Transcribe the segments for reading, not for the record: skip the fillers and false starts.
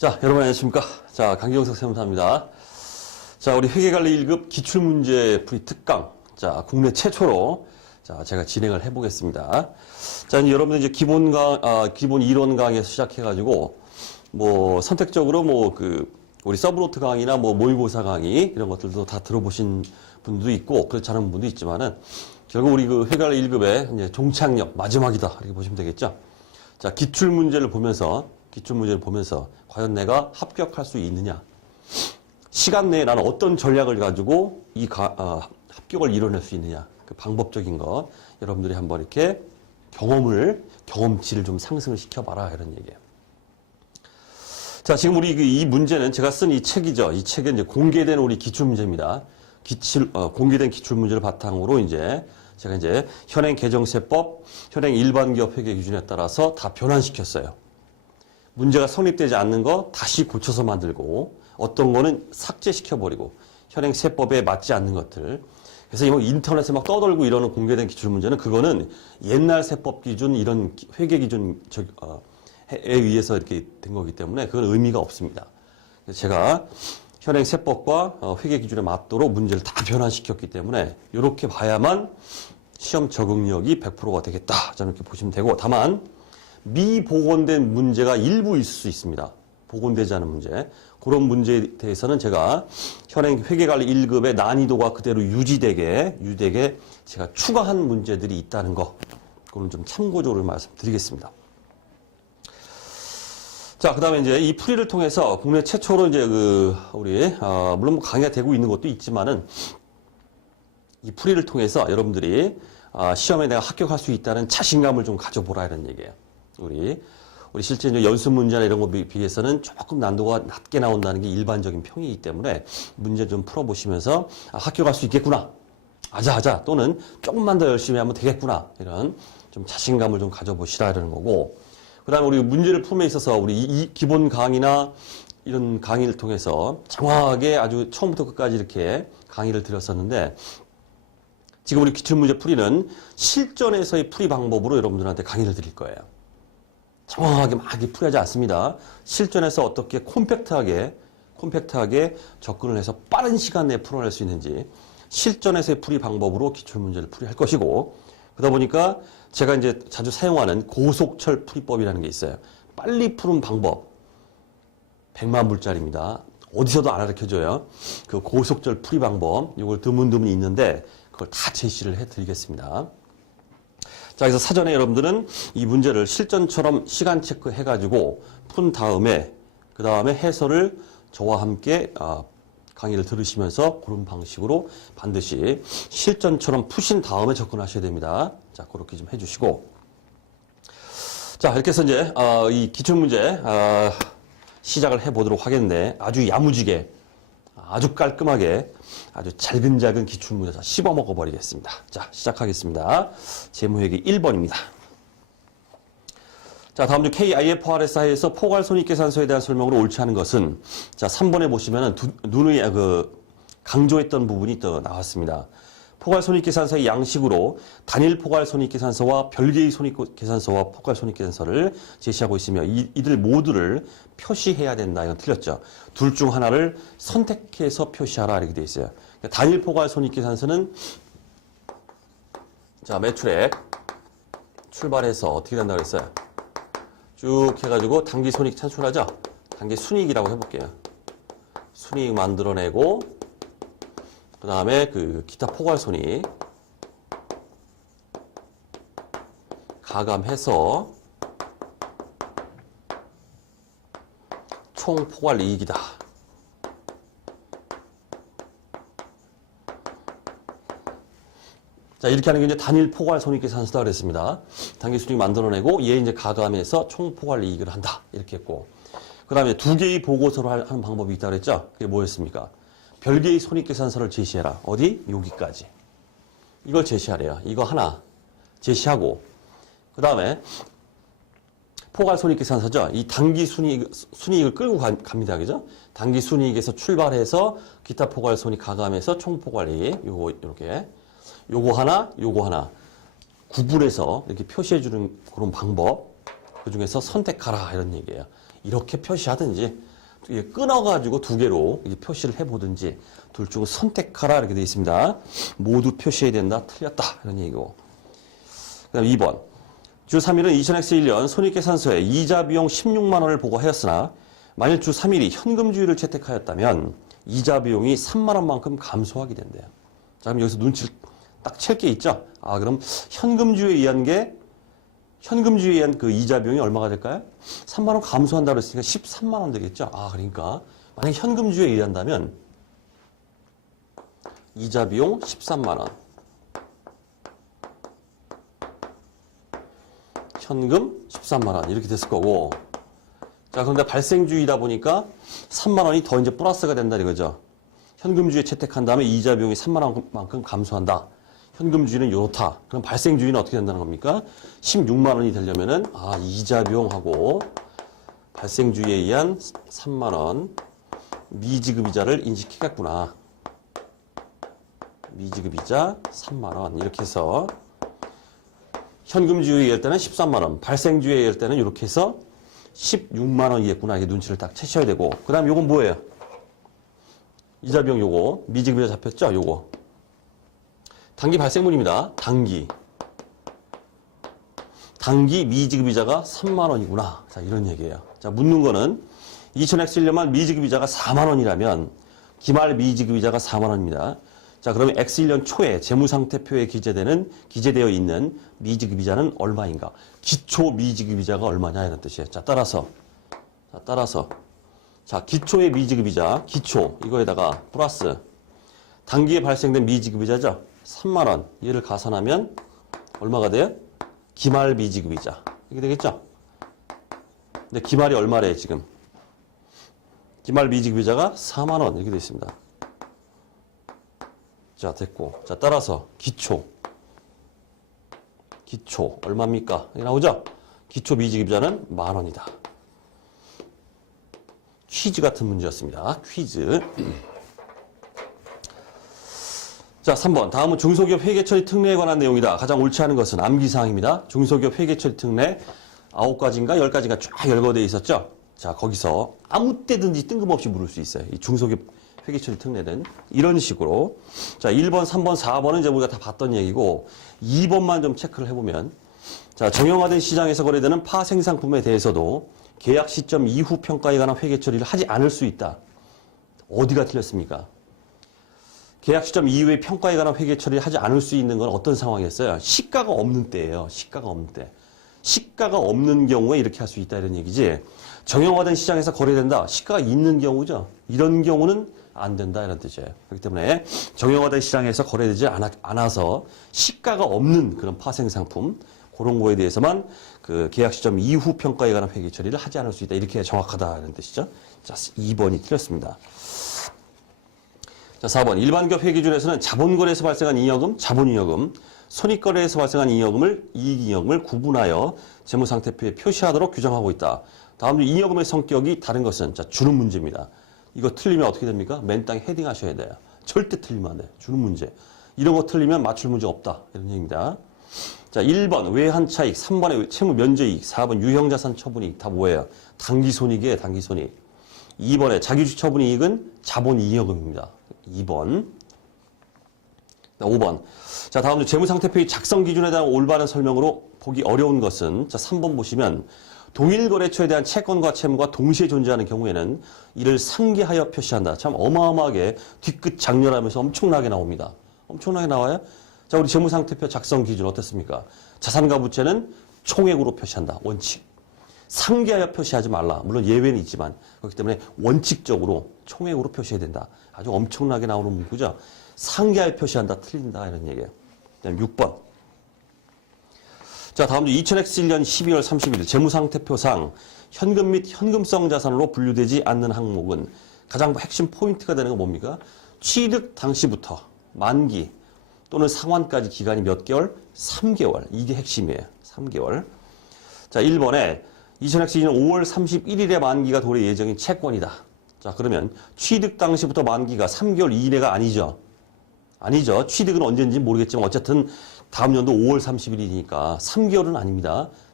자, 여러분 안녕하십니까? 자, 강기영석 세무사입니다. 자, 우리 회계관리 1급 기출문제 풀이 특강. 자, 국내 최초로 자, 제가 진행을 해보겠습니다. 자, 이제 여러분들 이제 기본 이론 강의에서 시작해가지고 뭐 선택적으로 우리 서브노트 강의나 모의고사 강의 이런 것들도 다 들어보신 분도 있고 그렇지 않은 분도 있지만은 결국 우리 회계관리 1급의 이제 종착역 마지막이다 이렇게 보시면 되겠죠. 자, 기출문제를 보면서 과연 내가 합격할 수 있느냐? 시간 내에 나는 어떤 전략을 가지고 합격을 이뤄낼 수 있느냐? 그 방법적인 거 여러분들이 한번 이렇게 경험치를 좀 상승을 시켜봐라 이런 얘기예요. 자, 지금 우리 이 문제는 제가 쓴 이 책이죠. 이 책은 이제 공개된 우리 기출문제입니다. 공개된 기출문제를 바탕으로 이제 제가 이제 현행 개정세법, 현행 일반기업 회계 기준에 따라서 다 변환시켰어요. 문제가 성립되지 않는 거 다시 고쳐서 만들고 어떤 거는 삭제시켜버리고 현행 세법에 맞지 않는 것들. 그래서 인터넷에 막 떠돌고 이러는 공개된 기출문제는 그거는 옛날 세법 기준 이런 회계 기준에 의해서 이렇게 된 거기 때문에 그건 의미가 없습니다. 그래서 제가 현행 세법과 회계 기준에 맞도록 문제를 다 변환시켰기 때문에 이렇게 봐야만 시험 적응력이 100%가 되겠다. 저는 이렇게 보시면 되고 다만 미복원된 문제가 일부 있을 수 있습니다. 복원되지 않은 문제. 그런 문제에 대해서는 제가 현행 회계관리 1급의 난이도가 그대로 유지되게 제가 추가한 문제들이 있다는 거. 그건 좀 참고적으로 말씀드리겠습니다. 자, 그 다음에 이제 이 풀이를 통해서 국내 최초로 이제 물론 강의가 되고 있는 것도 있지만은 이 풀이를 통해서 여러분들이 시험에 내가 합격할 수 있다는 자신감을 좀 가져보라 이런 얘기예요. 우리 실제 이제 연습 문제나 이런 것에 비해서는 조금 난도가 낮게 나온다는 게 일반적인 평이기 때문에 문제 좀 풀어보시면서 합격할 수 있겠구나. 아자아자 또는 조금만 더 열심히 하면 되겠구나. 이런 좀 자신감을 좀 가져보시라 이러는 거고. 그 다음에 우리 문제를 풀음에 있어서 우리 이 기본 강의나 이런 강의를 통해서 정확하게 아주 처음부터 끝까지 이렇게 강의를 드렸었는데 지금 우리 기출문제 풀이는 실전에서의 풀이 방법으로 여러분들한테 강의를 드릴 거예요. 정확하게 막 풀이하지 않습니다. 실전에서 어떻게 콤팩트하게 접근을 해서 빠른 시간 내에 풀어낼 수 있는지 실전에서의 풀이 방법으로 기출문제를 풀이할 것이고 그러다 보니까 제가 이제 자주 사용하는 고속철 풀이법이라는 게 있어요. 빨리 푸는 방법 100만 불짜리입니다. 어디서도 안 가르쳐줘요. 그 고속철 풀이 방법 이걸 드문드문 있는데 그걸 다 제시를 해드리겠습니다. 자, 그래서 사전에 여러분들은 이 문제를 실전처럼 시간 체크해가지고 푼 다음에 그 다음에 해설을 저와 함께 강의를 들으시면서 그런 방식으로 반드시 실전처럼 푸신 다음에 접근하셔야 됩니다. 자, 그렇게 좀 해주시고 자, 이렇게 해서 이제 이 기출문제 시작을 해보도록 하겠는데 아주 야무지게 아주 깔끔하게 아주 잘근잘근 기출문제 다 씹어먹어 버리겠습니다. 자, 시작하겠습니다. 재무회계 1번입니다. 자, 다음 주 KIFRS 하에서 포괄손익계산서에 대한 설명으로 옳지 않은 것은 자, 3번에 보시면은 누누이 강조했던 부분이 또 나왔습니다. 포괄손익계산서의 양식으로 단일 포괄손익계산서와 별개의 손익계산서와 포괄손익계산서를 제시하고 있으며 이들 모두를 표시해야 된다. 이건 틀렸죠. 둘 중 하나를 선택해서 표시하라 이렇게 되어 있어요. 단일 포괄손익계산서는 자, 매출액 출발해서 어떻게 된다고 그랬어요? 쭉 해가지고 당기손익 창출하죠. 당기순이익이라고 해볼게요. 순이익 만들어내고 그 다음에 기타 포괄손익 가감해서 총 포괄이익이다. 자, 이렇게 하는 게 이제 단일 포괄손익계산서다 그랬습니다. 당기순이익 만들어내고 얘 이제 가감해서 총 포괄이익을 한다. 이렇게 했고 그 다음에 두 개의 보고서를 하는 방법이 있다 그랬죠. 그게 뭐였습니까? 별개의 손익계산서를 제시해라. 어디? 여기까지. 이걸 제시하래요. 이거 하나 제시하고 그 다음에 포괄손익계산서죠. 이 단기순이익을 끌고 갑니다. 그죠? 단기순이익에서 출발해서 기타 포괄손익 가감해서 총포괄이익 요거 하나 구분해서 이렇게 표시해주는 그런 방법 그 중에서 선택하라 이런 얘기예요. 이렇게 표시하든지 끊어가지고 두 개로 표시를 해보든지 둘 중 선택하라 이렇게 되어 있습니다. 모두 표시해야 된다. 틀렸다. 이런 얘기고. 그 다음 2번. 주 3일은 2000X1년 손익계산서에 이자 비용 16만 원을 보고하였으나 만일 주 3일이 현금주의를 채택하였다면 이자 비용이 3만 원만큼 감소하게 된대요. 자, 그럼 여기서 눈치를 딱 챌 게 있죠? 아, 그럼 현금주의에 의한 그 이자 비용이 얼마가 될까요? 3만 원 감소한다고 했으니까 13만 원 되겠죠? 아, 그러니까 만약 현금주의에 의한다면 이자 비용 13만 원. 현금 13만 원 이렇게 됐을 거고. 자, 그런데 발생주의다 보니까 3만 원이 더 이제 플러스가 된다 이거죠. 현금주의에 채택한 다음에 이자 비용이 3만 원만큼 감소한다. 현금주의는 이렇다. 그럼 발생주의는 어떻게 된다는 겁니까? 16만 원이 되려면은 이자 비용하고 발생주의에 의한 3만 원 미지급이자를 인식해갔구나. 미지급이자 3만 원 이렇게 해서 현금주의에 의할 때는 13만 원, 발생주의에 의할 때는 이렇게 해서 16만 원이겠구나. 이게 눈치를 딱 채셔야 되고. 그 다음 요건 뭐예요? 이자 비용 요거 미지급이자 잡혔죠? 요거 단기 발생분입니다. 단기 미지급이자가 3만 원이구나. 자, 이런 얘기예요. 자, 묻는 거는 2000X1년만 미지급이자가 4만 원이라면 기말 미지급이자가 4만 원입니다. 자, 그러면 X1년 초에 재무상태표에 기재되어 있는 미지급이자는 얼마인가? 기초 미지급이자가 얼마냐 이런 뜻이에요. 자, 따라서 자, 기초의 미지급이자 기초 이거에다가 플러스 단기에 발생된 미지급이자죠. 3만 원 얘를 가산하면 얼마가 돼요? 기말 미지급이자 이게 되겠죠? 근데 기말이 얼마래 지금? 기말 미지급이자가 4만 원 이렇게 되어 있습니다. 자, 됐고. 자, 따라서 기초 얼마입니까? 이게 나오죠? 기초 미지급이자는 만 원이다. 퀴즈 같은 문제였습니다. 퀴즈. 자, 3번. 다음은 중소기업 회계처리 특례에 관한 내용이다. 가장 옳지 않은 것은 암기사항입니다. 중소기업 회계처리 특례 9가지인가 10가지가 쫙 열거되어 있었죠? 자, 거기서 아무 때든지 뜬금없이 물을 수 있어요. 이 중소기업 회계처리 특례는 이런 식으로. 자, 1번, 3번, 4번은 이제 우리가 다 봤던 얘기고 2번만 좀 체크를 해보면 자, 정형화된 시장에서 거래되는 파생상품에 대해서도 계약 시점 이후 평가에 관한 회계 처리를 하지 않을 수 있다. 어디가 틀렸습니까? 계약 시점 이후에 평가에 관한 회계 처리를 하지 않을 수 있는 건 어떤 상황이었어요? 시가가 없는 때예요. 시가가 없는 때. 시가가 없는 경우에 이렇게 할 수 있다 이런 얘기지. 정형화된 시장에서 거래된다. 시가가 있는 경우죠. 이런 경우는 안 된다 이런 뜻이에요. 그렇기 때문에 정형화된 시장에서 거래되지 않아서 시가가 없는 그런 파생상품 그런 거에 대해서만 그 계약 시점 이후 평가에 관한 회계 처리를 하지 않을 수 있다. 이렇게 정확하다는 뜻이죠. 자, 2번이 틀렸습니다. 자, 4번. 일반 기업 회계준에서는 자본거래에서 발생한 잉여금, 자본잉여금, 손익거래에서 발생한 잉여금을 이익잉여금을 구분하여 재무상태표에 표시하도록 규정하고 있다. 다음 중 잉여금의 성격이 다른 것은 자, 주는 문제입니다. 이거 틀리면 어떻게 됩니까? 맨 땅에 헤딩하셔야 돼요. 절대 틀리면 안 돼요. 주는 문제. 이런 거 틀리면 맞출 문제 없다. 이런 얘기입니다. 자, 1번 외환차익, 3번에 채무 면제이익, 4번 유형자산 처분이익 다 뭐예요? 단기손익이에요. 단기손익. 2번에 자기주식 처분이익은 자본잉여금입니다. 2번. 5번. 자, 다음 중 재무상태표의 작성 기준에 대한 올바른 설명으로 보기 어려운 것은 자, 3번 보시면 동일 거래처에 대한 채권과 채무가 동시에 존재하는 경우에는 이를 상기하여 표시한다. 참 어마어마하게 뒤끝 장렬하면서 엄청나게 나옵니다. 엄청나게 나와요. 자, 우리 재무상태표 작성 기준 어떻습니까? 자산과 부채는 총액으로 표시한다. 원칙. 상기하여 표시하지 말라. 물론 예외는 있지만 그렇기 때문에 원칙적으로 총액으로 표시해야 된다. 아주 엄청나게 나오는 문구죠. 상기하여 표시한다. 틀린다. 이런 얘기예요. 그다음 6번. 자, 다음 주 2000X1년 12월 31일 재무상태표상 현금 및 현금성 자산으로 분류되지 않는 항목은 가장 핵심 포인트가 되는 건 뭡니까? 취득 당시부터 만기 또는 상환까지 기간이 몇 개월? 3개월. 이게 핵심이에요. 3개월. 자, 1번에 2000X2년 5월 31일에 만기가 도래 예정인 채권이다. 자, 그러면 취득 당시부터 만기가 3개월 이내가 아니죠. 아니죠. 취득은 언제인지 모르겠지만 어쨌든 다음 연도 5월 30일이니까 3개월은 아닙니다.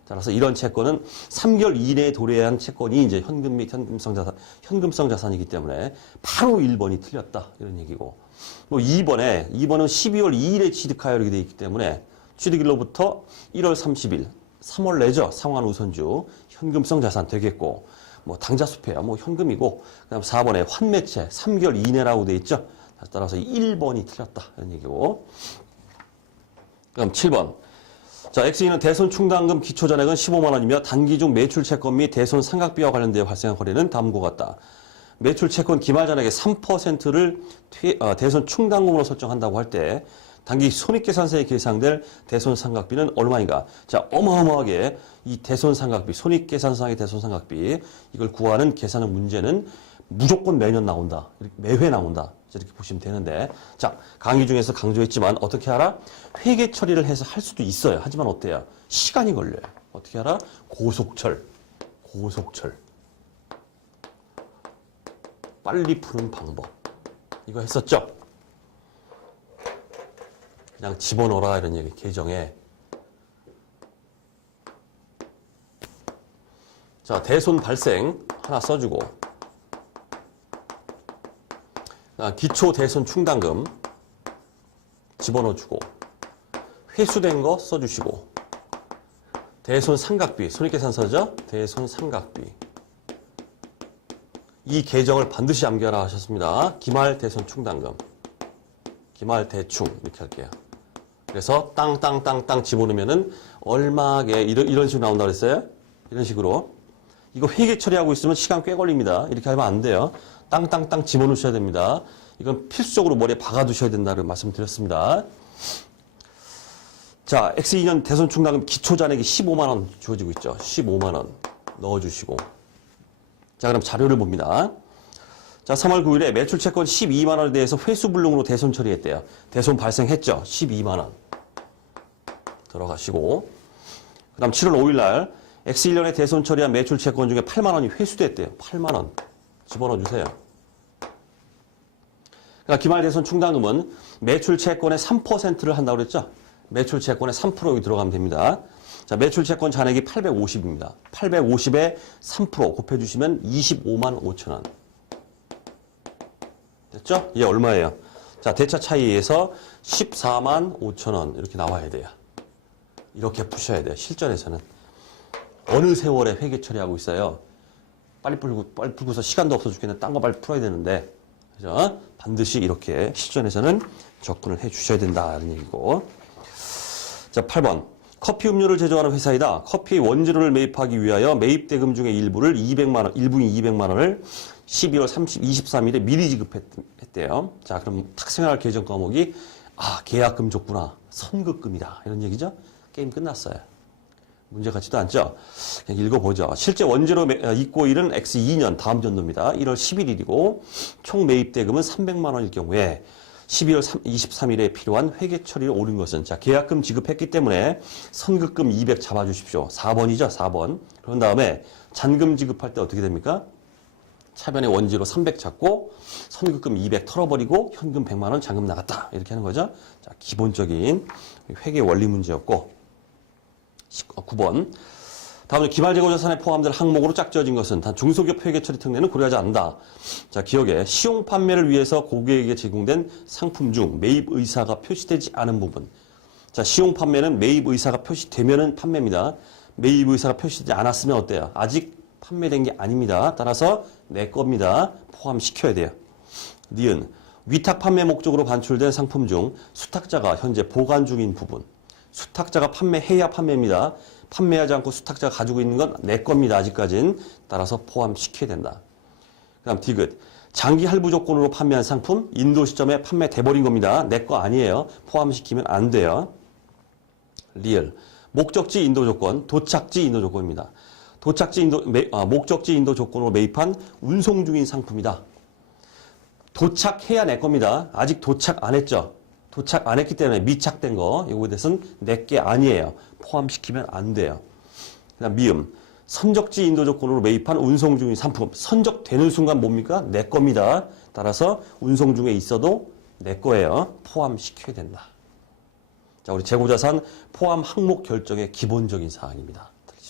따라서 이런 채권은 3개월 이내에 도래한 채권이 이제 현금 및 현금성 자산이기 때문에 바로 1번이 틀렸다. 이런 얘기고. 뭐 2번은 12월 2일에 취득하여 이렇게 되어 있기 때문에 취득일로부터 1월 30일, 3월 내죠. 상환 우선주, 현금성 자산 되겠고. 뭐 당좌수표야 뭐 현금이고. 그다음 4번에 환매채 3개월 이내라고 되어 있죠. 따라서 1번이 틀렸다. 이런 얘기고. 그럼 7번. 자, X인은 대손 충당금 기초잔액은 15만 원이며 단기 중 매출 채권 및 대손 상각비와 관련되어 발생한 거래는 다음과 같다. 매출 채권 기말 잔액의 3%를 대손 충당금으로 설정한다고 할 때 단기 손익계산서에 계상될 대손 상각비는 얼마인가? 자, 어마어마하게 이 대손 상각비, 손익계산상의 대손 상각비 이걸 구하는 계산의 문제는 무조건 매년 나온다. 매회 나온다. 이렇게 보시면 되는데, 자, 강의 중에서 강조했지만 어떻게 알아? 회계 처리를 해서 할 수도 있어요. 하지만 어때요? 시간이 걸려요. 어떻게 알아? 고속철. 빨리 푸는 방법. 이거 했었죠? 그냥 집어넣어라 이런 얘기, 계정에. 자, 대손 발생 하나 써주고, 기초 대손 충당금 집어넣어주고, 회수된 거 써주시고, 대손 상각비, 손익계산서죠? 대손 상각비. 이 계정을 반드시 암기하라 하셨습니다. 기말 대손 충당금. 기말 대충 이렇게 할게요. 그래서 땅 집어넣으면은 얼마게 이런 식으로 나온다고 그랬어요? 이런 식으로. 이거 회계 처리하고 있으면 시간 꽤 걸립니다. 이렇게 하면 안 돼요. 땅 집어넣으셔야 됩니다. 이건 필수적으로 머리에 박아두셔야 된다는 말씀드렸습니다. 자, X2년 대손 충당금 기초잔액이 15만 원 주어지고 있죠. 15만 원 넣어주시고. 자, 그럼 자료를 봅니다. 자, 3월 9일에 매출 채권 12만 원에 대해서 회수 불능으로 대손 처리했대요. 대손 발생했죠. 12만 원. 들어가시고. 그 다음 7월 5일 날 X1년에 대손 처리한 매출 채권 중에 8만 원이 회수됐대요. 8만 원. 집어넣어 주세요. 그러니까 기말 대손 충당금은 매출 채권의 3%를 한다고 그랬죠. 매출 채권의 3% 들어가면 됩니다. 자, 매출 채권 잔액이 850입니다. 850에 3% 곱해주시면 25만 5천 원. 됐죠? 이게 얼마예요? 자, 대차 차이에서 14만 5천 원 이렇게 나와야 돼요. 이렇게 푸셔야 돼요. 실전에서는. 어느 세월에 회계 처리하고 있어요. 빨리 풀고서 시간도 없어 죽겠는데 딴 거 빨리 풀어야 되는데. 그죠? 반드시 이렇게 실전에서는 접근을 해 주셔야 된다. 이런 얘기고. 자, 8번. 커피 음료를 제조하는 회사이다. 커피 원재료를 매입하기 위하여 매입 대금 중에 일부를 200만 원, 일부인 200만 원을 12월 23일에 미리 지급했대요. 자, 그럼 탁생활 계정 과목이 계약금 줬구나. 선급금이다. 이런 얘기죠. 게임 끝났어요. 문제 같지도 않죠. 그냥 읽어보죠. 실제 원재료 입고일은 X2년 다음 전도입니다. 1월 11일이고 총 매입 대금은 300만 원일 경우에 12월 23일에 필요한 회계 처리를 옳은 것은, 자, 계약금 지급했기 때문에 선급금 200 잡아주십시오. 4번이죠, 4번. 그런 다음에 잔금 지급할 때 어떻게 됩니까? 차변의 원지로 300 잡고 선급금 200 털어버리고 현금 100만 원 잔금 나갔다. 이렇게 하는 거죠. 자, 기본적인 회계 원리 문제였고. 9번. 다음은 기말재고자산에 포함된 항목으로 짝지어진 것은 단 중소기업 회계 처리 특례는 고려하지 않는다. 자, 기억에 시용 판매를 위해서 고객에게 제공된 상품 중 매입 의사가 표시되지 않은 부분. 자, 시용 판매는 매입 의사가 표시되면은 판매입니다. 매입 의사가 표시되지 않았으면 어때요? 아직 판매된 게 아닙니다. 따라서 내 겁니다. 포함시켜야 돼요. 니은. 위탁 판매 목적으로 반출된 상품 중 수탁자가 현재 보관 중인 부분. 수탁자가 판매해야 판매입니다. 판매하지 않고 수탁자가 가지고 있는 건 내 겁니다. 아직까진. 따라서 포함시켜야 된다. 그 다음 디귿. 장기 할부 조건으로 판매한 상품 인도 시점에 판매돼버린 겁니다. 내 거 아니에요. 포함시키면 안 돼요. 리얼. 목적지 인도 조건, 도착지 인도 조건입니다. 목적지 인도 조건으로 매입한 운송 중인 상품이다. 도착해야 내 겁니다. 아직 도착 안 했죠. 도착 안 했기 때문에 미착된 거, 이거에 대해서는 내 게 아니에요. 포함시키면 안 돼요. 그 다음 미음. 선적지 인도 조건으로 매입한 운송 중인 상품. 선적되는 순간 뭡니까? 내 겁니다. 따라서 운송 중에 있어도 내 거예요. 포함시켜야 된다. 자, 우리 재고자산 포함 항목 결정의 기본적인 사항입니다.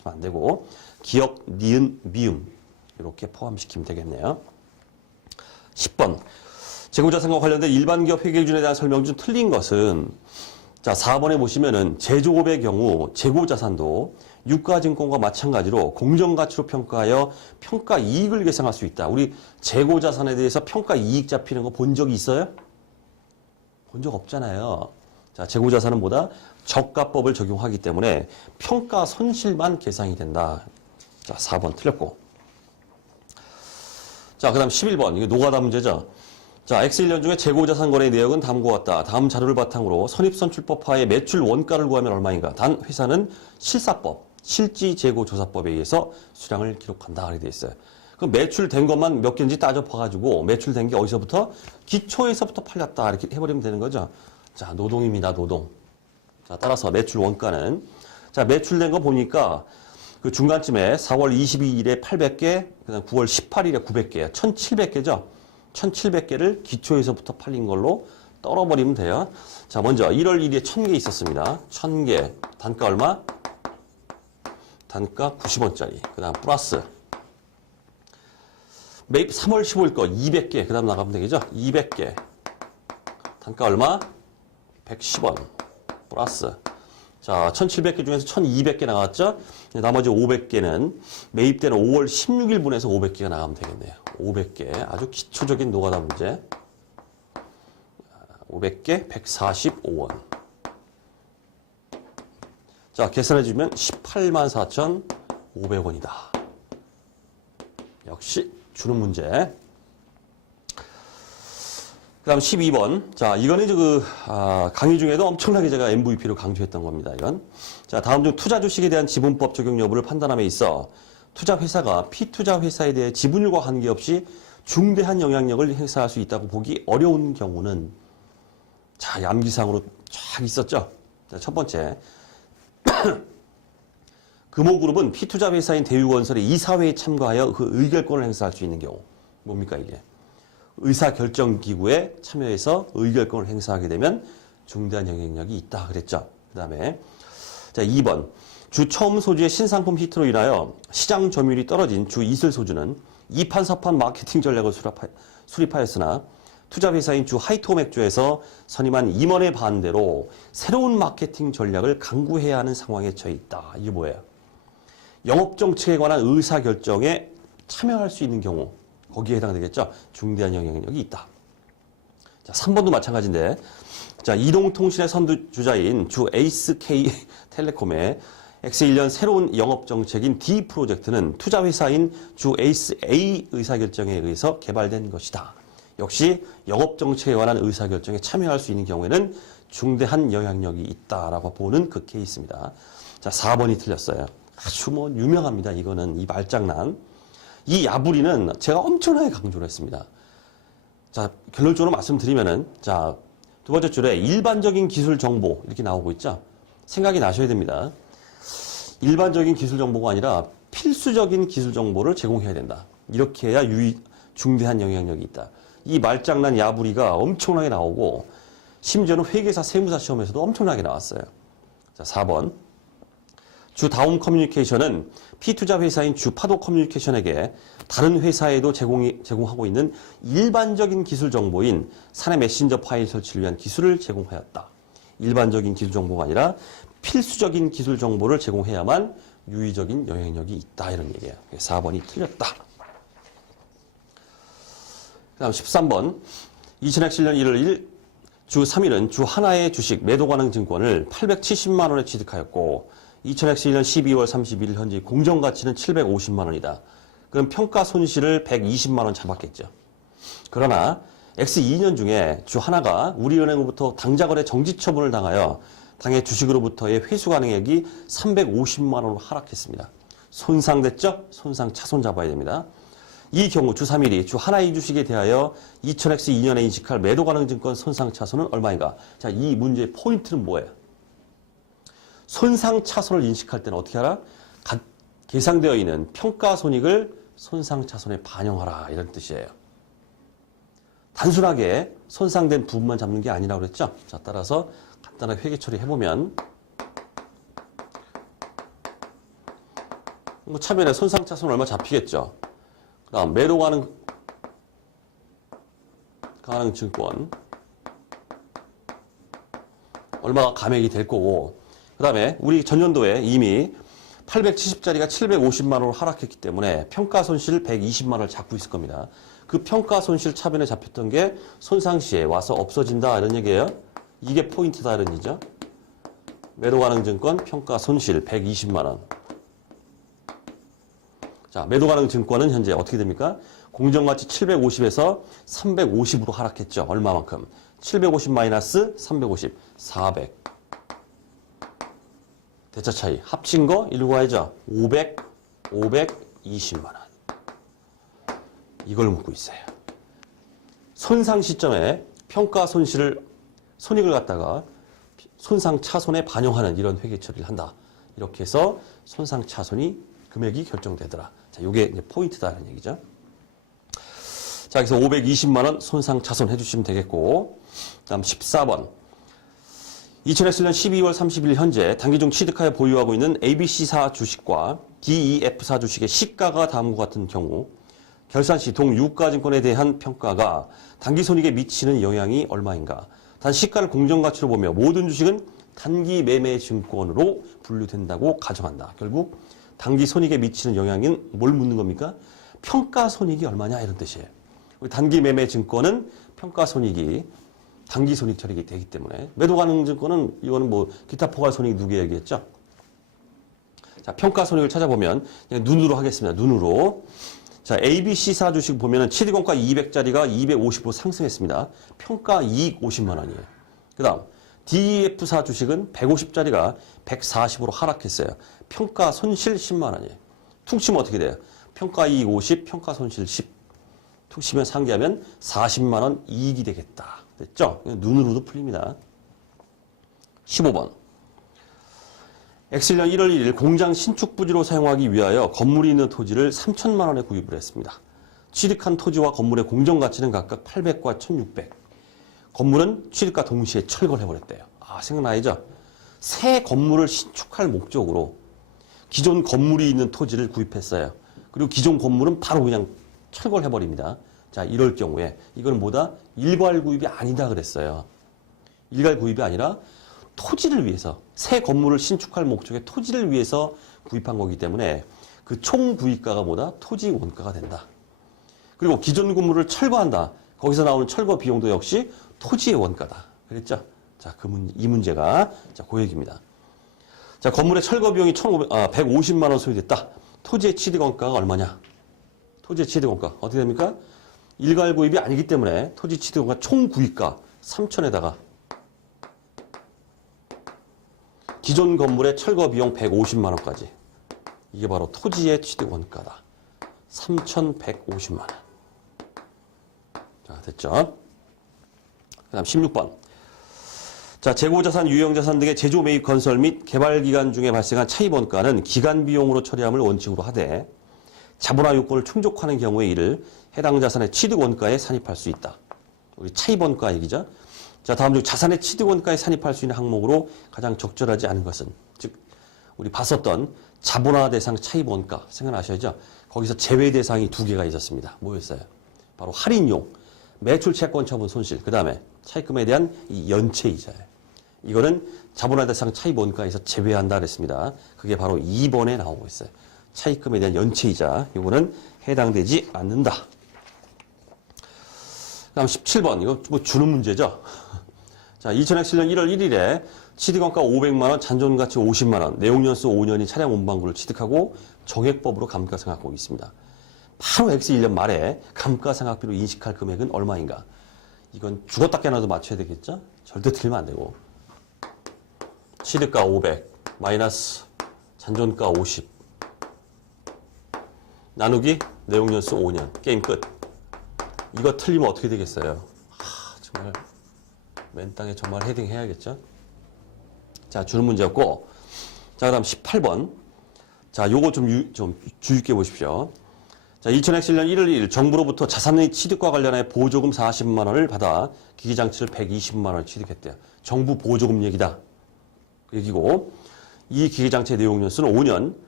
포함시키면 안 되고 기역, 니은, 미음 이렇게 포함시키면 되겠네요. 10번. 재고자산과 관련된 일반 기업 회계 기준에 대한 설명 중 틀린 것은 자, 4번에 보시면은 제조업의 경우 재고자산도 유가증권과 마찬가지로 공정가치로 평가하여 평가이익을 계산할 수 있다. 우리 재고자산에 대해서 평가이익 잡히는 거 본 적이 있어요? 본 적 없잖아요. 자, 재고자산은 뭐다? 저가법을 적용하기 때문에 평가 손실만 계산이 된다. 자, 4번 틀렸고. 자, 그 다음 11번. 이거 노가다 문제죠. 자, X1년 중에 재고자산 거래 내역은 다음과 같다. 다음 자료를 바탕으로 선입선출법하에 매출 원가를 구하면 얼마인가? 단 회사는 실사법, 실지재고조사법에 의해서 수량을 기록한다. 이렇게 돼 있어요. 그럼 매출된 것만 몇 개인지 따져 봐가지고 매출된 게 어디서부터? 기초에서부터 팔렸다. 이렇게 해버리면 되는 거죠. 자, 노동입니다. 노동. 자, 따라서 매출 원가는 자, 매출된 거 보니까 그 중간쯤에 4월 22일에 800개, 그다음 9월 18일에 900개, 1,700개죠. 1,700개를 기초에서부터 팔린 걸로 떨어버리면 돼요. 자, 먼저 1월 1일에 1,000개 있었습니다. 1,000개. 단가 얼마? 단가 90원짜리. 그 다음 플러스. 매입 3월 15일 거 200개. 그 다음 나가면 되겠죠? 200개. 단가 얼마? 110원. 플러스. 자, 1,700개 중에서 1,200개 나갔죠? 나머지 500개는 매입되는 5월 16일분에서 500개가 나가면 되겠네요. 500개. 아주 기초적인 노가다 문제. 500개, 145원. 자, 계산해주면 184,500원이다. 역시 주는 문제. 그 다음 12번. 자, 이거는 이제 강의 중에도 엄청나게 제가 MVP로 강조했던 겁니다, 이건. 자, 다음 중 투자 주식에 대한 지분법 적용 여부를 판단함에 있어 투자 회사가 피투자 회사에 대해 지분율과 관계없이 중대한 영향력을 행사할 수 있다고 보기 어려운 경우는 자, 암기사항으로 쫙 있었죠. 자, 첫 번째. 금호그룹은 피투자 회사인 대유건설의 이사회에 참가하여 그 의결권을 행사할 수 있는 경우. 뭡니까, 이게? 의사결정기구에 참여해서 의결권을 행사하게 되면 중대한 영향력이 있다 그랬죠. 그 다음에 자 2번 주 처음 소주의 신상품 히트로 인하여 시장 점유율이 떨어진 주 이슬 소주는 2판 4판 마케팅 전략을 수립하였으나 투자회사인 주 하이토 맥주에서 선임한 임원의 반대로 새로운 마케팅 전략을 강구해야 하는 상황에 처해 있다. 이게 뭐예요? 영업정책에 관한 의사결정에 참여할 수 있는 경우 거기에 해당되겠죠. 중대한 영향력이 있다. 자, 3번도 마찬가지인데 자, 이동통신의 선두주자인 주 에이스K텔레콤의 X1년 새로운 영업정책인 D 프로젝트는 투자회사인 주 에이스A 의사결정에 의해서 개발된 것이다. 역시 영업정책에 관한 의사결정에 참여할 수 있는 경우에는 중대한 영향력이 있다라고 보는 그 케이스입니다. 자, 4번이 틀렸어요. 아주 유명합니다. 이거는 이 말장난. 이 야부리는 제가 엄청나게 강조를 했습니다. 자, 결론적으로 말씀드리면은, 자, 두 번째 줄에 일반적인 기술 정보 이렇게 나오고 있죠? 생각이 나셔야 됩니다. 일반적인 기술 정보가 아니라 필수적인 기술 정보를 제공해야 된다. 이렇게 해야 중대한 영향력이 있다. 이 말장난 야부리가 엄청나게 나오고, 심지어는 회계사 세무사 시험에서도 엄청나게 나왔어요. 자, 4번. 주 다움 커뮤니케이션은 피투자 회사인 주 파도 커뮤니케이션에게 다른 회사에도 제공하고 있는 일반적인 기술 정보인 사내 메신저 파일 설치를 위한 기술을 제공하였다. 일반적인 기술 정보가 아니라 필수적인 기술 정보를 제공해야만 유의적인 영향력이 있다. 이런 얘기예요. 4번이 틀렸다. 그 다음 13번. 2007년 1월 1일 주 3일은 주 하나의 주식 매도 가능 증권을 870만 원에 취득하였고 2000X1년 12월 31일 현재 공정가치는 750만 원이다. 그럼 평가 손실을 120만 원 잡았겠죠. 그러나 X2년 중에 주 하나가 우리은행으로부터 당좌거래 정지 처분을 당하여 당해 주식으로부터의 회수 가능액이 350만 원으로 하락했습니다. 손상됐죠? 손상 차손 잡아야 됩니다. 이 경우 주 3일이 주 하나의 주식에 대하여 2000X2년에 인식할 매도 가능 증권 손상 차손은 얼마인가? 자, 이 문제의 포인트는 뭐예요? 손상 차손을 인식할 때는 어떻게 하라? 계상되어 있는 평가 손익을 손상 차손에 반영하라. 이런 뜻이에요. 단순하게 손상된 부분만 잡는 게 아니라고 그랬죠? 자, 따라서 간단하게 회계 처리해보면 뭐 차변에 손상차손 얼마 잡히겠죠. 그 다음 매도 가능 증권 얼마가 감액이 될 거고, 그 다음에 우리 전년도에 이미 870짜리가 750만 원으로 하락했기 때문에 평가 손실 120만 원을 잡고 있을 겁니다. 그 평가 손실 차변에 잡혔던 게 손상시에 와서 없어진다 이런 얘기예요. 이게 포인트다 이런 얘기죠. 매도 가능 증권 평가 손실 120만 원. 자, 매도 가능 증권은 현재 어떻게 됩니까? 공정가치 750에서 350으로 하락했죠. 얼마만큼? 750 마이너스 350, 400. 대차 차이 합친 거 일구 가야죠. 520만 원. 이걸 묻고 있어요. 손상 시점에 평가 손익을 갖다가 손상 차손에 반영하는 이런 회계 처리를 한다. 이렇게 해서 손상 차손이 금액이 결정되더라. 자, 요게 이제 포인트다라는 얘기죠. 자, 그래서 520만 원 손상 차손 해주시면 되겠고, 다음 14번. 2000X년 12월 30일 현재 단기 중 취득하여 보유하고 있는 ABC사 주식과 DEF사 주식의 시가가 다음과 같은 경우 결산 시 동유가증권에 대한 평가가 단기 손익에 미치는 영향이 얼마인가? 단 시가를 공정가치로 보며 모든 주식은 단기 매매 증권으로 분류된다고 가정한다. 결국 단기 손익에 미치는 영향인 뭘 묻는 겁니까? 평가 손익이 얼마냐 이런 뜻이에요. 우리 단기 매매 증권은 평가 손익이 단기 손익 처리가 되기 때문에 매도 가능 증권은 이거는 뭐 기타 포괄 손익 누계 얘기했죠. 자, 평가 손익을 찾아보면 그냥 눈으로 하겠습니다. 눈으로. 자, ABC사 주식 보면은 취득원가 200짜리가 250으로 상승했습니다. 평가 이익 50만 원이에요. 그다음 DEF사 주식은 150짜리가 140으로 하락했어요. 평가 손실 10만 원이에요. 툭 치면 어떻게 돼요? 평가 이익 50, 평가 손실 10. 툭 치면 상기하면 40만 원 이익이 되겠다. 됐죠? 눈으로도 풀립니다. 15번. X년 1월 1일 공장 신축 부지로 사용하기 위하여 건물이 있는 토지를 3천만 원에 구입을 했습니다. 취득한 토지와 건물의 공정가치는 각각 800과 1600. 건물은 취득과 동시에 철거를 해버렸대요. 아, 생각나죠? 새 건물을 신축할 목적으로 기존 건물이 있는 토지를 구입했어요. 그리고 기존 건물은 바로 그냥 철거를 해버립니다. 자, 이럴 경우에 이건 뭐다? 일괄 구입이 아니다 그랬어요. 일괄 구입이 아니라 토지를 위해서, 새 건물을 신축할 목적의 토지를 위해서 구입한 거기 때문에 그 총 구입가가 뭐다? 토지 원가가 된다. 그리고 기존 건물을 철거한다. 거기서 나오는 철거 비용도 역시 토지의 원가다. 그랬죠? 자, 이 문제가 자, 그 얘기입니다. 자, 건물의 철거 비용이 150만 원 소요됐다. 토지의 취득 원가가 얼마냐? 토지의 취득 원가 어떻게 됩니까? 일괄 구입이 아니기 때문에 토지 취득 원가 총 구입가 3천에다가 기존 건물의 철거 비용 150만 원까지. 이게 바로 토지의 취득 원가다. 3,150만 원. 자, 됐죠? 그 다음 16번. 자, 재고자산, 유형자산 등의 제조, 매입, 건설 및 개발 기간 중에 발생한 차입 원가는 기간 비용으로 처리함을 원칙으로 하되 자본화 요건을 충족하는 경우에 이를 해당 자산의 취득 원가에 산입할 수 있다. 우리 차입 원가 얘기죠. 자, 다음 중 자산의 취득 원가에 산입할 수 있는 항목으로 가장 적절하지 않은 것은, 즉 우리 봤었던 자본화 대상 차입 원가 생각나셔야죠. 거기서 제외 대상이 두 개가 있었습니다. 뭐였어요? 바로 할인용, 매출 채권 처분 손실, 그 다음에 차입금에 대한 이 연체 이자예요. 이거는 자본화 대상 차입 원가에서 제외한다 그랬습니다. 그게 바로 2번에 나오고 있어요. 차입금에 대한 연체 이자, 이거는 해당되지 않는다. 다음 17번, 이거 뭐 주는 문제죠. 자, 2007년 1월 1일에 취득원가 500만 원, 잔존가치 50만 원, 내용연수 5년인 차량 운반구를 취득하고 정액법으로 감가상각하고 있습니다. 바로 X1년 말에 감가상각비로 인식할 금액은 얼마인가? 이건 죽었다 깨나도 맞춰야 되겠죠? 절대 틀리면 안 되고. 취득가 500 마이너스 잔존가 50 나누기 내용연수 5년. 게임 끝. 이거 틀리면 어떻게 되겠어요? 정말 맨 땅에 정말 헤딩해야겠죠? 자, 주는 문제였고. 자, 그 다음 18번. 자, 요거 좀 주의 깊게 보십시오. 자, 2007년 1월 1일 정부로부터 자산의 취득과 관련해 보조금 40만 원을 받아 기기장치를 120만 원을 취득했대요. 정부 보조금 얘기다. 그 얘기고, 이 기기장치의 내용연수는 5년,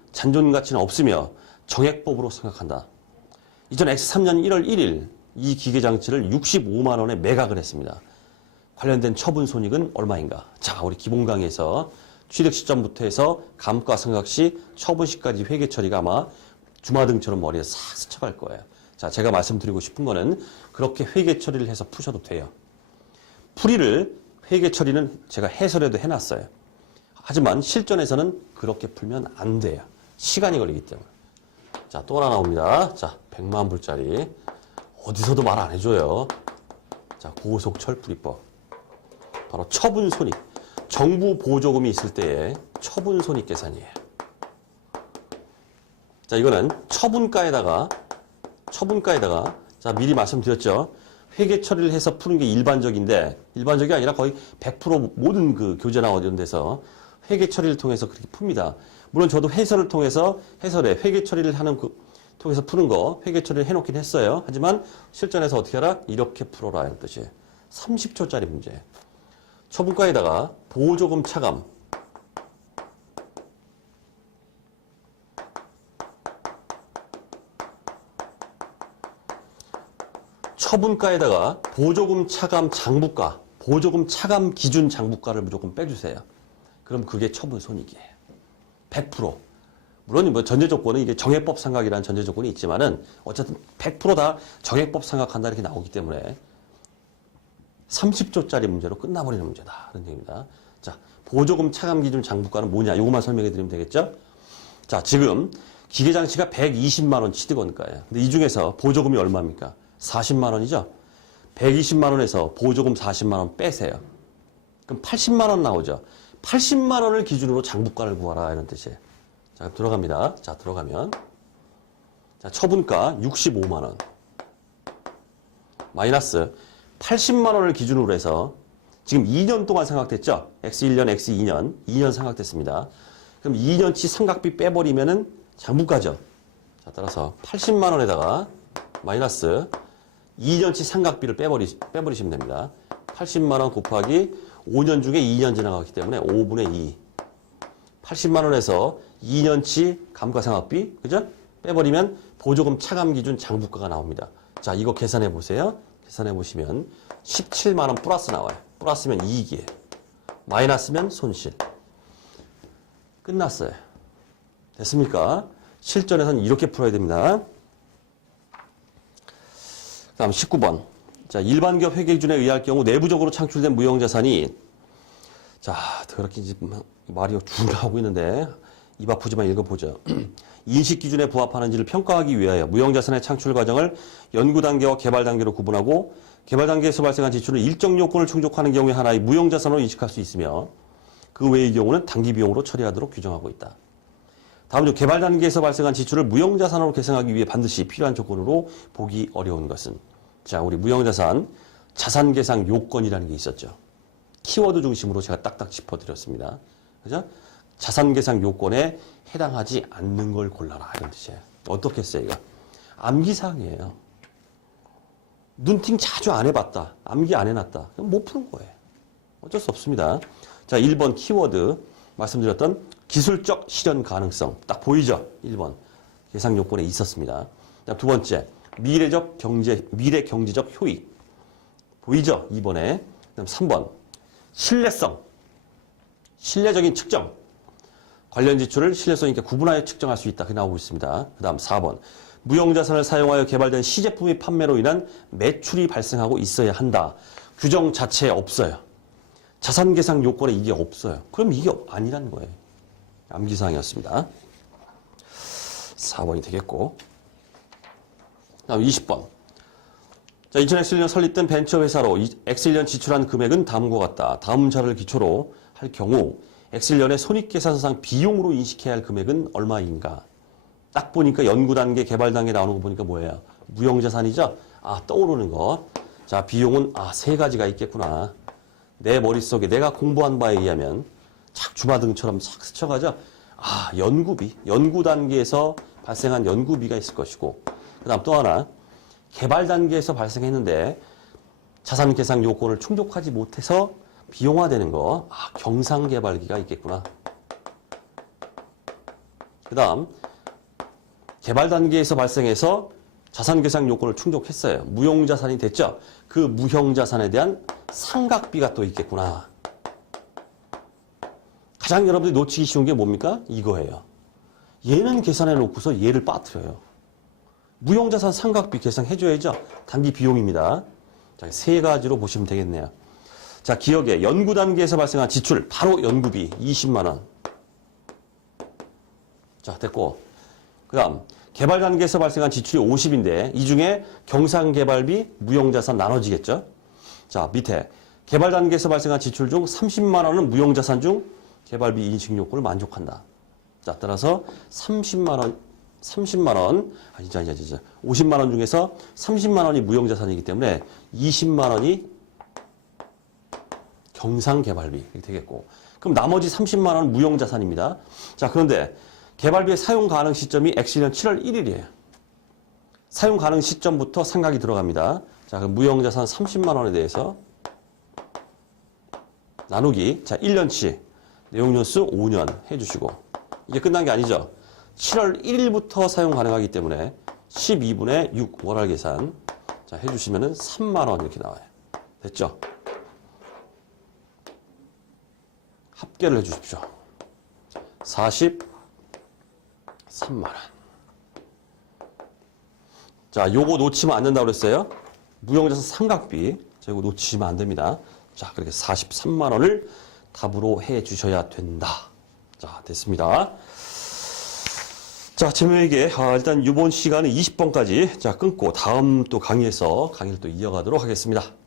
잔존 가치는 없으며 정액법으로 생각한다. 이전 X3년 1월 1일 이 기계장치를 65만 원에 매각을 했습니다. 관련된 처분 손익은 얼마인가? 자, 우리 기본 강의에서 취득 시점부터 해서 감가상각 시 처분 시까지 회계 처리가 아마 주마등처럼 머리에 싹 스쳐갈 거예요. 자, 제가 말씀드리고 싶은 거는 그렇게 회계 처리를 해서 푸셔도 돼요. 풀이를 회계 처리는 제가 해설에도 해놨어요. 하지만 실전에서는 그렇게 풀면 안 돼요. 시간이 걸리기 때문에. 자, 또 하나 나옵니다. 자, 100만 불짜리. 어디서도 말 안 해줘요. 자, 고속철풀이법. 바로 처분손익. 정부 보조금이 있을 때의 처분손익 계산이에요. 자, 이거는 처분가에다가 자, 미리 말씀드렸죠. 회계 처리를 해서 푸는 게 일반적인데, 일반적이 아니라 거의 100% 모든 그 교재나 이런 데서 회계 처리를 통해서 그렇게 풉니다. 물론 저도 해설에 회계 처리를 통해서 푸는 거, 회계 처리를 해놓긴 했어요. 하지만 실전에서 어떻게 하라? 이렇게 풀어라. 이런 뜻이에요. 30초짜리 문제. 처분가에다가 보조금 차감. 처분가에다가 보조금 차감 장부가, 보조금 차감 기준 장부가를 무조건 빼주세요. 그럼 그게 처분 손익이에요. 100%. 물론 뭐 전제 조건은 이게 정액법 상각이라는 전제 조건이 있지만은 어쨌든 100%다 정액법 상각한다 이렇게 나오기 때문에 30조짜리 문제로 끝나버리는 문제다. 그런 얘기입니다. 자, 보조금 차감 기준 장부가는 뭐냐? 이것만 설명해 드리면 되겠죠? 자, 지금 기계장치가 120만 원 취득원가예요. 근데 이 중에서 보조금이 얼마입니까? 40만 원이죠? 120만 원에서 보조금 40만 원 빼세요. 그럼 80만 원 나오죠? 80만 원을 기준으로 장부가를 구하라 이런 뜻이에요. 자, 그럼 들어갑니다. 자, 들어가면 자, 처분가 65만 원 마이너스 80만 원을 기준으로 해서 지금 2년 동안 생각됐죠? X1년, X2년, 2년 생각됐습니다. 그럼 2년치 상각비 빼버리면은 장부가죠. 자, 따라서 80만 원에다가 마이너스 2년치 상각비를 빼버리시면 됩니다. 80만 원 곱하기 5년 중에 2년 지나갔기 때문에 5분의 2. 80만 원에서 2년치 감가상각비, 그죠? 빼버리면 보조금 차감 기준 장부가가 나옵니다. 자, 이거 계산해 보세요. 계산해 보시면 17만 원 플러스 나와요. 플러스면 이익이에요. 마이너스면 손실. 끝났어요. 됐습니까? 실전에서는 이렇게 풀어야 됩니다. 다음 19번. 자, 일반기업 회계 기준에 의할 경우 내부적으로 창출된 무형자산이 자, 그렇게 이제 말이 쭉 나오고 있는데 입 아프지만 읽어보죠. 인식 기준에 부합하는지를 평가하기 위하여 무형자산의 창출 과정을 연구 단계와 개발 단계로 구분하고 개발 단계에서 발생한 지출을 일정 요건을 충족하는 경우에 하나의 무형자산으로 인식할 수 있으며 그 외의 경우는 단기 비용으로 처리하도록 규정하고 있다. 다음 중 개발 단계에서 발생한 지출을 무형자산으로 계상하기 위해 반드시 필요한 조건으로 보기 어려운 것은 자, 우리 무형자산 자산 계상 요건이라는 게 있었죠. 키워드 중심으로 제가 딱딱 짚어드렸습니다. 그죠? 자산 계상 요건에 해당하지 않는 걸 골라라 이런 뜻이에요. 어떻게 써요 이거? 암기사항이에요. 눈팅 자주 안 해봤다. 암기 안 해놨다. 그럼 못 푸는 거예요. 어쩔 수 없습니다. 자, 1번 키워드 말씀드렸던 기술적 실현 가능성 딱 보이죠? 1번 계상 요건에 있었습니다. 자, 두 번째 미래 경제적 효익 보이죠? 2번에 그다음 3번 신뢰성 신뢰적인 측정 관련 지출을 신뢰성 있게 구분하여 측정할 수 있다. 그 나오고 있습니다. 그 다음 4번 무형자산을 사용하여 개발된 시제품의 판매로 인한 매출이 발생하고 있어야 한다. 규정 자체에 없어요. 자산 계상 요건에 이게 없어요. 그럼 이게 아니라는 거예요. 암기사항이었습니다. 4번이 되겠고 다음 20번 자, 2000X1년 설립된 벤처회사로 X1년 지출한 금액은 다음과 같다. 다음 자료를 기초로 할 경우 X1년의 손익계산서상 비용으로 인식해야 할 금액은 얼마인가? 딱 보니까 연구 단계, 개발 단계 나오는 거 보니까 뭐예요? 무형자산이죠? 아, 떠오르는 거. 자, 비용은 세 가지가 있겠구나. 내 머릿속에 내가 공부한 바에 의하면 착 주마등처럼 싹 스쳐가죠? 아, 연구비. 연구 단계에서 발생한 연구비가 있을 것이고 그 다음 또 하나 개발 단계에서 발생했는데 자산 계상 요건을 충족하지 못해서 비용화되는 거. 아, 경상개발기가 있겠구나. 그 다음, 개발 단계에서 발생해서 자산 계상 요건을 충족했어요. 무형자산이 됐죠? 그 무형자산에 대한 상각비가 또 있겠구나. 가장 여러분들이 놓치기 쉬운 게 뭡니까? 이거예요. 얘는 계산해 놓고서 얘를 빠뜨려요. 무형자산 상각비 계산해줘야죠. 단기 비용입니다. 자, 세 가지로 보시면 되겠네요. 자, 기억에 연구 단계에서 발생한 지출, 바로 연구비 20만 원. 자, 됐고. 그 다음, 개발 단계에서 발생한 지출이 50인데, 이 중에 경상개발비, 무형자산 나눠지겠죠? 자, 밑에 개발 단계에서 발생한 지출 중 30만 원은 무형자산 중 개발비 인식 요건을 만족한다. 자, 따라서 30만 원, 50만 원 중에서 30만 원이 무형자산이기 때문에 20만 원이 경상개발비 이렇게 되겠고, 그럼 나머지 30만 원은 무형자산입니다. 자, 그런데 개발비의 사용 가능 시점이 엑시년 7월 1일이에요. 사용 가능 시점부터 상각이 들어갑니다. 자, 그럼 무형자산 30만 원에 대해서 나누기, 자, 1년치 내용연수 5년 해주시고, 이게 끝난 게 아니죠. 7월 1일부터 사용 가능하기 때문에 12분의 6 월할 계산, 자, 해주시면은 3만 원 이렇게 나와요. 됐죠? 합계를 해주십시오. 43만 원. 자, 요거 놓치면 안 된다고 그랬어요. 무형자산 상각비. 자, 요거 놓치시면 안 됩니다. 자, 그렇게 43만 원을 답으로 해 주셔야 된다. 자, 됐습니다. 자, 제명에게 일단 이번 시간은 20번까지 자, 끊고 다음 또 강의에서 강의를 또 이어가도록 하겠습니다.